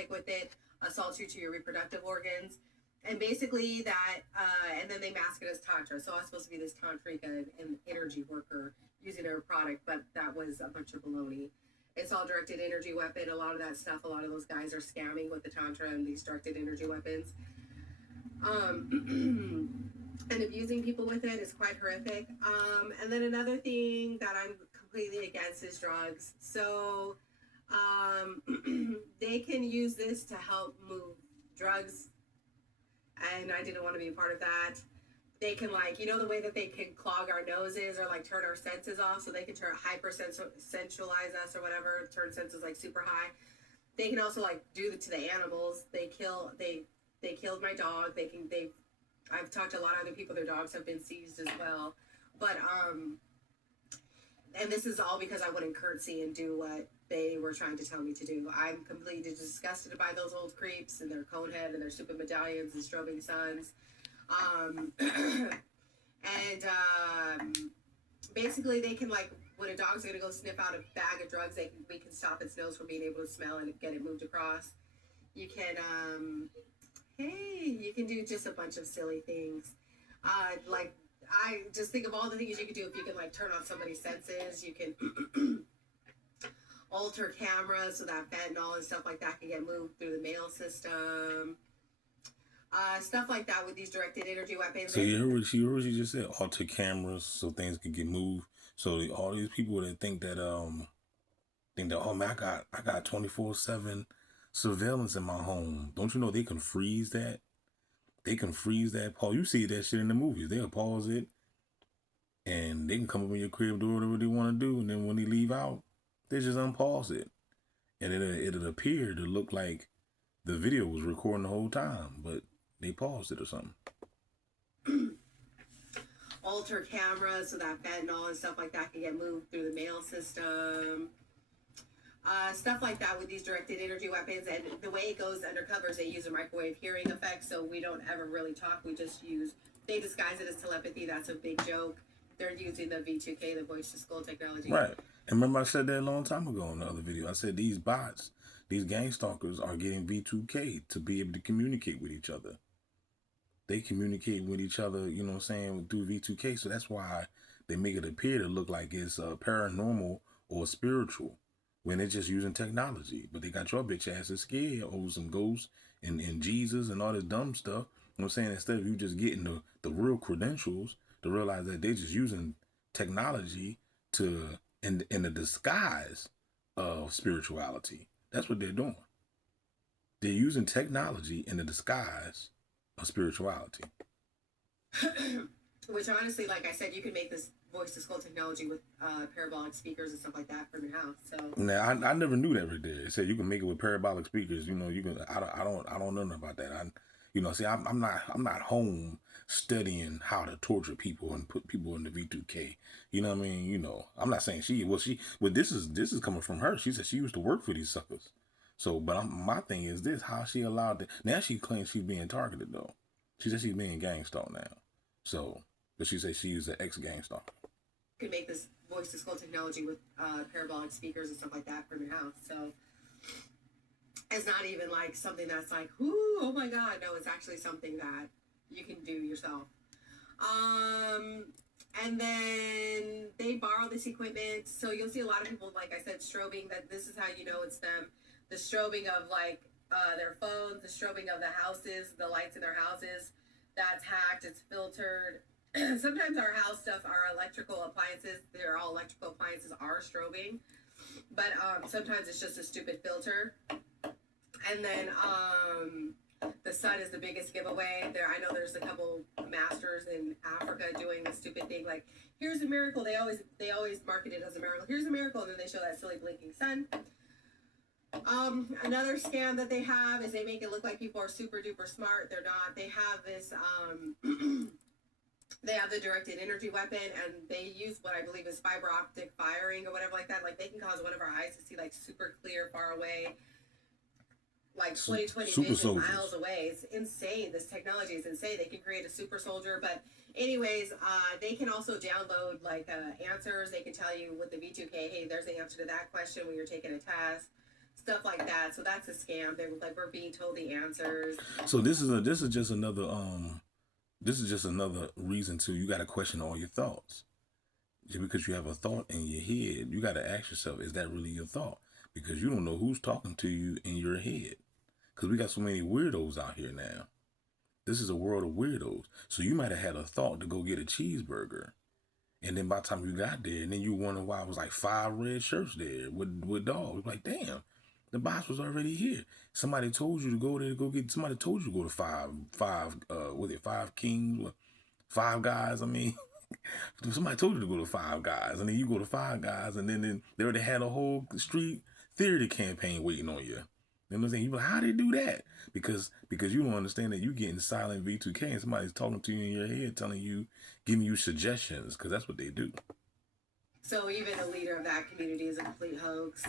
traffic with it, assault you to your reproductive organs. And basically that, and then they mask it as Tantra. So I was supposed to be this tantrika and energy worker using their product, but that was a bunch of baloney. It's all directed energy weapon. A lot of that stuff, a lot of those guys are scamming with the Tantra and these directed energy weapons. And abusing people with it is quite horrific. And then another thing that I'm completely against is drugs. So they can use this to help move drugs, and I didn't want to be a part of that. They can, like, you know, the way that they can clog our noses or like turn our senses off, so they can turn hyper-sensualize us or whatever, turn senses like super high. They can also like do it to the animals. They killed my dog. I've talked to a lot of other people, their dogs have been seized as well. But and this is all because I wouldn't curtsy and do what they were trying to tell me to do. I'm completely disgusted by those old creeps and their cone head and their stupid medallions and strobing suns. Basically they can, like, when a dog's gonna go sniff out a bag of drugs, we can stop its nose from being able to smell and get it moved across. You can you can do just a bunch of silly things. Like, I just think of all the things you could do if you can, like, turn on somebody's senses. You can alter cameras so that fentanyl and stuff like that can get moved through the mail system. Stuff like that with these directed energy weapons. So you heard what she just said, alter cameras so things can get moved. So all these people that think that oh man, I got 24/7 surveillance in my home. Don't you know they can freeze that? They can freeze that. Paul, you see that shit in the movies. They'll pause it, and they can come up in your crib, do whatever they want to do, and then when they leave out, they just unpause it, and it'll appear to look like the video was recording the whole time, but they paused it or something. Alter cameras so that fentanyl and stuff like that can get moved through the mail system. Stuff like that with these directed energy weapons. And the way it goes undercover is they use a microwave hearing effect, so we don't ever really talk. They disguise it as telepathy. That's a big joke. They're using the V2K, the voice to skull technology. Right. And remember I said that a long time ago in the other video. I said these bots, these gang stalkers are getting V2K to be able to communicate with each other. They communicate with each other, you know what I'm saying, through V2K. So that's why they make it appear to look like it's paranormal or spiritual when they're just using technology. But they got your bitch asses scared over some ghosts and Jesus and all this dumb stuff. You know what I'm saying? Instead of you just getting the real credentials to realize that they're just using technology to in the disguise of spirituality. That's what they're doing. They're using technology in the disguise of spirituality. Which honestly, like I said, you can make this voice to skull technology with parabolic speakers and stuff like that from your house. So now I never knew that right there. It said you can make it with parabolic speakers. You know, you can. I don't know nothing about that. I'm not home studying how to torture people and put people in the V2K. You know what I mean? You know, I'm not saying but this is coming from her. She said she used to work for these suckers. So, but my thing is this: how she allowed to? Now she claims she's being targeted though. She says she's being gang stalked now. So, but she says she's an ex-gang stalker. You can make this voice to skull technology with parabolic speakers and stuff like that from your house. So it's not even like something that's like, ooh, oh my God. No, it's actually something that you can do yourself. And then they borrow this equipment. So you'll see a lot of people, like I said, strobing, that this is how you know it's them. The strobing of like their phones, the strobing of the houses, the lights in their houses, that's hacked, it's filtered. Sometimes our house stuff, our electrical appliances, they're all electrical appliances are strobing. But sometimes it's just a stupid filter. And then the sun is the biggest giveaway. I know there's a couple masters in Africa doing the stupid thing like, here's a miracle. They always market it as a miracle. Here's a miracle, and then they show that silly blinking sun. Another scam that they have is they make it look like people are super duper smart. They're not. They have this they have the directed energy weapon, and they use what I believe is fiber optic firing or whatever like that. Like, they can cause one of our eyes to see like super clear far away, like 20/20 vision soldiers. Miles away. It's insane. This technology is insane. They can create a super soldier. But anyways, they can also download like answers. They can tell you with the V2K, hey, there's the answer to that question when you're taking a test. stuff like that. So that's a scam. They're like, we're being told the answers. So this is just another reason to, you got to question all your thoughts. Just because you have a thought in your head, you got to ask yourself, is that really your thought? Because you don't know who's talking to you in your head. Because we got so many weirdos out here now. This is a world of weirdos. So you might have had a thought to go get a cheeseburger. And then by the time you got there, and then you wonder why it was like 5 red shirts there with dogs. Like, damn, the box was already here. Somebody told you to go there to go get, somebody told you to go to Five Kings, Five Guys, I mean. Somebody told you to go to Five Guys, and then you go to Five Guys, and then they already had a whole street theater campaign waiting on you. You know what I'm saying? You like, how they do that? Because you don't understand that you getting silent V2K and somebody's talking to you in your head, telling you, giving you suggestions, because that's what they do. So even the leader of that community is a complete hoax.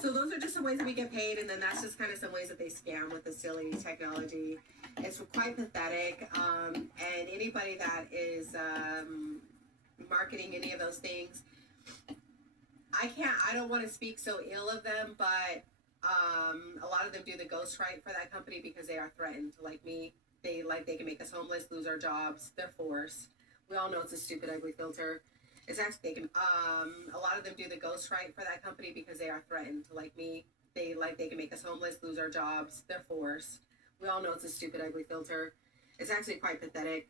So those are just some ways that we get paid, and then that's just kind of some ways that they scam with the silly technology. It's quite pathetic, and anybody that is marketing any of those things, I don't want to speak so ill of them, but a lot of them do the ghostwrite for that company because they are threatened. Like me, they can make us homeless, lose our jobs. They're forced. We all know it's a stupid, ugly filter. It's actually a lot of them do the ghostwrite for that company because they are threatened. Like me, they can make us homeless, lose our jobs. They're forced. We all know it's a stupid, ugly filter. It's actually quite pathetic.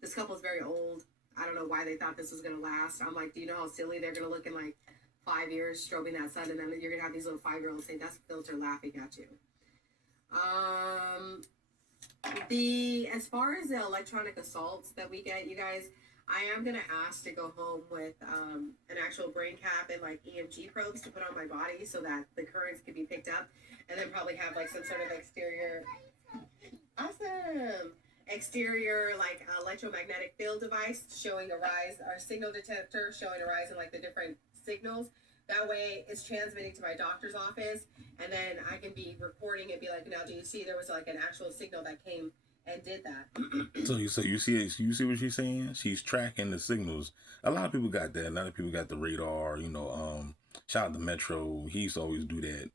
This couple is very old. I don't know why they thought this was going to last. I'm like, do you know how silly they're going to look in like 5 years strobing that sun? And then you're going to have these little 5-year-olds saying that's a filter laughing at you. As far as the electronic assaults that we get, you guys, I am going to ask to go home with an actual brain cap and like EMG probes to put on my body so that the currents can be picked up, and then probably have like some sort of exterior like electromagnetic field device showing a rise, or signal detector showing a rise in like the different signals. That way it's transmitting to my doctor's office, and then I can be reporting and be like, now do you see there was like an actual signal that came and did that. So you see what she's saying? She's tracking the signals. A lot of people got that. A lot of people got the radar. Shout out to Metro. He used to always do that.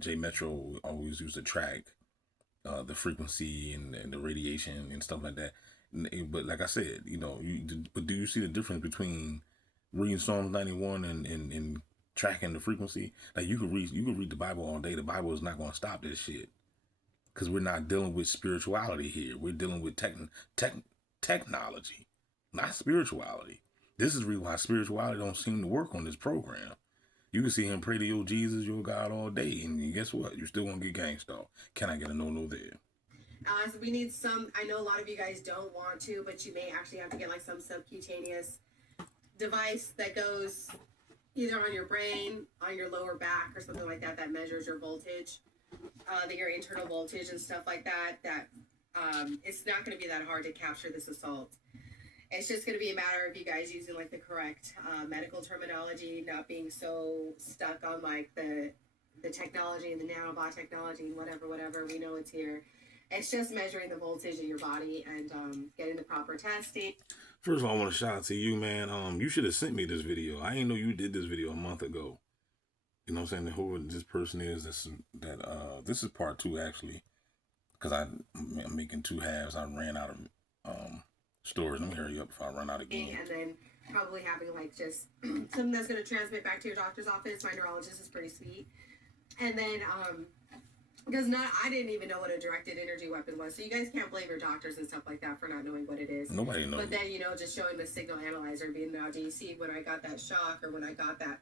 J Metro always used to track the frequency and the radiation and stuff like that. But like I said, but do you see the difference between reading Psalms 91 and tracking the frequency? Like you could read the Bible all day. The Bible is not going to stop this shit. Because we're not dealing with spirituality here. We're dealing with technology, not spirituality. This is the reason why spirituality don't seem to work on this program. You can see him pray to your Jesus, your God all day, and guess what? You still won't get gangsta. Can I get a no there? So we need some, I know a lot of you guys don't want to, but you may actually have to get like some subcutaneous device that goes either on your brain, on your lower back, or something like that measures your voltage. Your internal voltage and stuff like that, it's not going to be that hard to capture this assault. It's just going to be a matter of you guys using like the correct medical terminology, not being so stuck on like the technology and the nanobot technology and whatever. We know it's here. It's just measuring the voltage in your body and getting the proper testing. First of all, I want to shout out to you, man. You should have sent me this video. I didn't know you did this video a month ago. You know what I'm saying? Who this person is, this is part 2 actually, because I'm making 2 halves. I ran out of stories. Let me hurry up before I run out again. And then probably having like just something that's going to transmit back to your doctor's office. My neurologist is pretty sweet. And then because I didn't even know what a directed energy weapon was, so you guys can't blame your doctors and stuff like that for not knowing what it is. Nobody knows. But then just showing the signal analyzer, being now, do you see when I got that shock or when I got that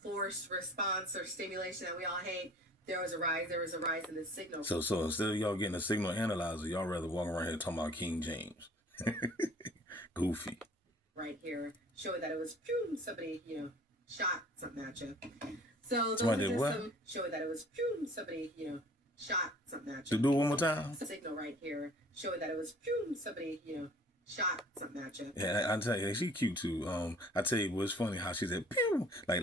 forced response or stimulation that we all hate, there was a rise in the signal. So instead of y'all getting a signal analyzer, y'all rather walk around here talking about King James. Goofy. Right here, showing that it was somebody, shot something at you. So those somebody did what? Showing that it was somebody, shot something at you. To do it one more time? Signal right here, showing that it was somebody, shot something at you. Yeah, I tell you, she cute too. I tell you what's funny how she said pew, like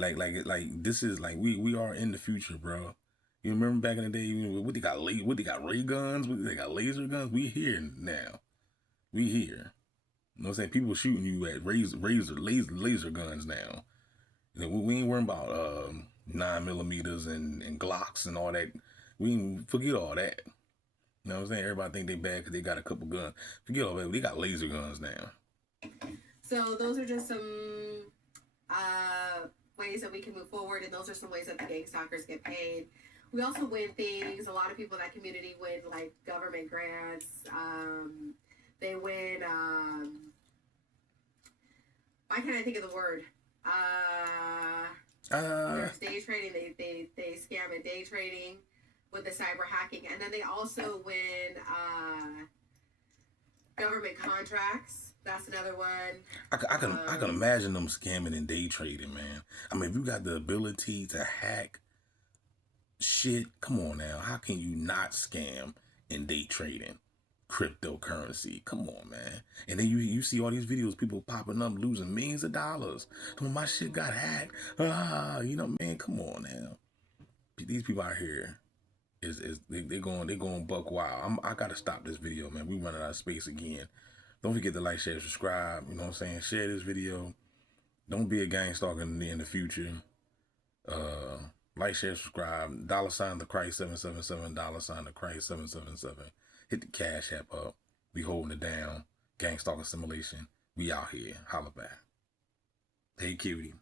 this is like we are in the future, bro. You remember back in the day, what they got ray guns, what they got laser guns. We here now. We here. You know what I'm saying? People shooting you at laser guns now. We ain't worrying about 9mm and Glocks and all that. We ain't forget all that. You know what I'm saying? Everybody think they bad because they got a couple guns. Forget all that. They got laser guns now. So those are just some ways that we can move forward, and those are some ways that the gang stalkers get paid. We also win things. A lot of people in that community win like government grants. They win. Why can't I think of the word? There's day trading. They scam in day trading with the cyber hacking, and then they also win government contracts. That's another one. I can imagine them scamming and day trading, man. I mean, if you got the ability to hack shit, come on now. How can you not scam in day trading? Cryptocurrency. Come on, man. And then you see all these videos, people popping up, losing millions of dollars. When my shit got hacked. You know, man, come on now. These people out here they going buck wild. I gotta stop this video, man. We running out of space again. Don't forget to like, share, subscribe. You know what I'm saying? Share this video. Don't be a gang stalker in the future. Like, share, subscribe. $ the Christ 777. $ the Christ 777. Hit the Cash App up. We holding it down. Gang stalker simulation. We out here. Holla back. Hey, cutie.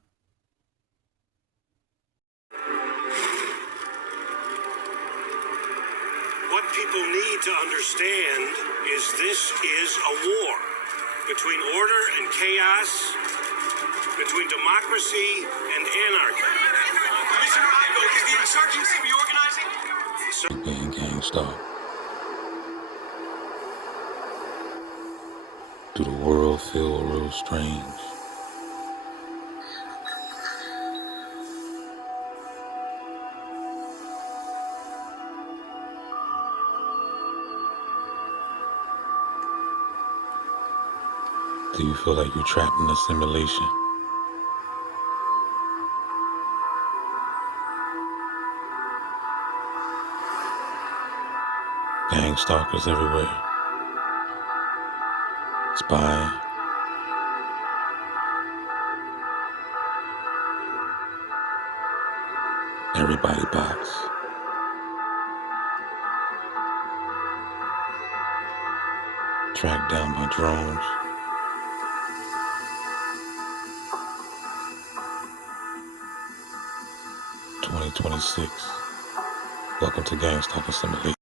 What people need to understand is this is a war between order and chaos, between democracy and anarchy. Commissioner Igo, is the insurgency reorganizing? Gang stalk. Do the world feel real strange? Do you feel like you're trapped in a simulation? Gang stalkers everywhere. Spying. Everybody bots. Tracked down by drones. '26. Welcome to Gang Stalker Simulation.